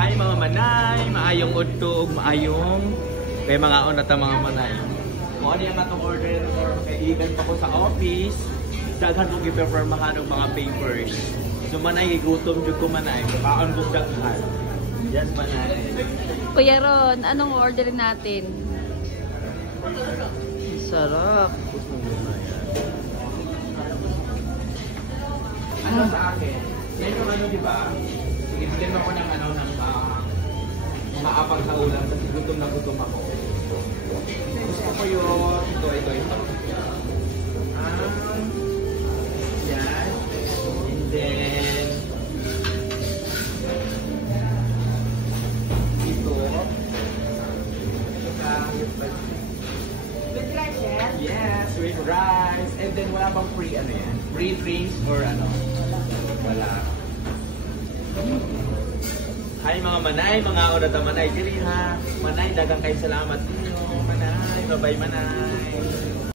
Hi mga manay, maayong udtog, maayong kay mga una ta mga manay. Kung ano yung atong order or kaibigan pa ko sa office, daghan ko giperformahan ng mga papers. So manay, gutom jud ko manay, kaon ko daghan. Yan manay. Kuya Ron, anong order natin? Sarap. Ano sa akin? Yan yung ano, di ba? Sige, bigyan mo ko ng ano, ng mga apang sa ulam kasi gutom na gutom ako. Gusto ko yung ito. Yan. And then, ito. With rice, yeah? Yes, with rice. And then wala bang free ano yan? Free drinks or ano? Wala. Hi mga manay, mga orata manay diri ha. Manay, dagang kay salamat ninyo. Manay, bye-bye manay.